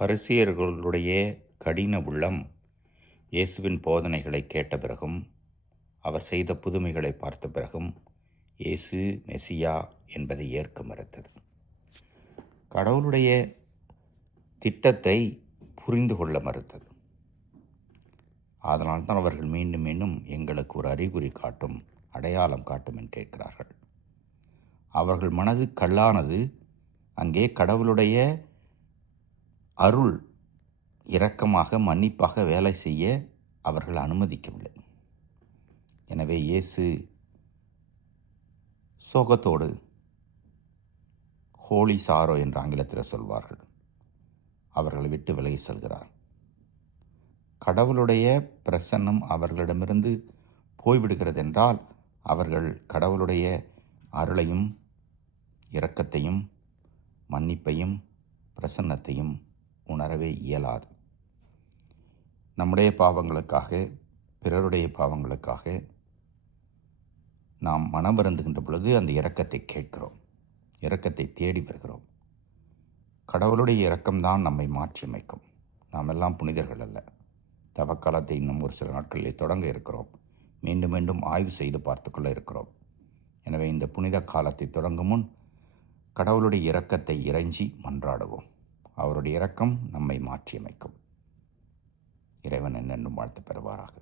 பரிசேயர்களுடைய கடின உள்ளம் இயேசுவின் போதனைகளை கேட்ட பிறகும், அவர் செய்த புதுமைகளை பார்த்த பிறகும் இயேசு மெசியா என்பதை ஏற்க மறுத்தது. கடவுளுடைய திட்டத்தை புரிந்து கொள்ள மறுத்தது. அதனால்தான் அவர்கள் மீண்டும் மீண்டும் எங்களுக்கு ஒரு அறிகுறி காட்டும், அடையாளம் காட்டும் என்று கேட்கிறார்கள். அவர்கள் மனது கல்லானது. அங்கே கடவுளுடைய அருள் இரக்கமாக மன்னிப்பாக வேலை செய்ய அவர்கள் அனுமதிக்கவில்லை. எனவே இயேசு சோகத்தோடு, ஹோலி சாரோ என்று ஆங்கிலத்தில் சொல்வார்கள், அவர்களை விட்டு விலகி செல்கிறார். கடவுளுடைய பிரசன்னம் அவர்களிடமிருந்து போய்விடுகிறது என்றால் அவர்கள் கடவுளுடைய அருளையும் இரக்கத்தையும் மன்னிப்பையும் பிரசன்னத்தையும் உணரவே இயலாது. நம்முடைய பாவங்களுக்காக, பிறருடைய பாவங்களுக்காக நாம் மனம் வருந்துகின்ற பொழுது அந்த இரக்கத்தை கேட்கிறோம், இரக்கத்தை தேடி வருகிறோம். கடவுளுடைய இரக்கம்தான் நம்மை மாற்றி அமைக்கும். நாம் எல்லாம் புனிதர்கள் அல்ல. தவக்காலத்தை இன்னும் ஒரு சில நாட்களிலே தொடங்க இருக்கிறோம். மீண்டும் மீண்டும் ஆய்வு செய்து பார்த்துக்கொள்ள இருக்கிறோம். எனவே இந்த புனித காலத்தை தொடங்கும் முன் கடவுளுடைய இரக்கத்தை இறைஞ்சி மன்றாடுவோம். அவருடைய இரக்கம் நம்மை மாற்றி அமைக்கும். இறைவன் என்னென்னும் வாழ்த்து பெறுவாராக.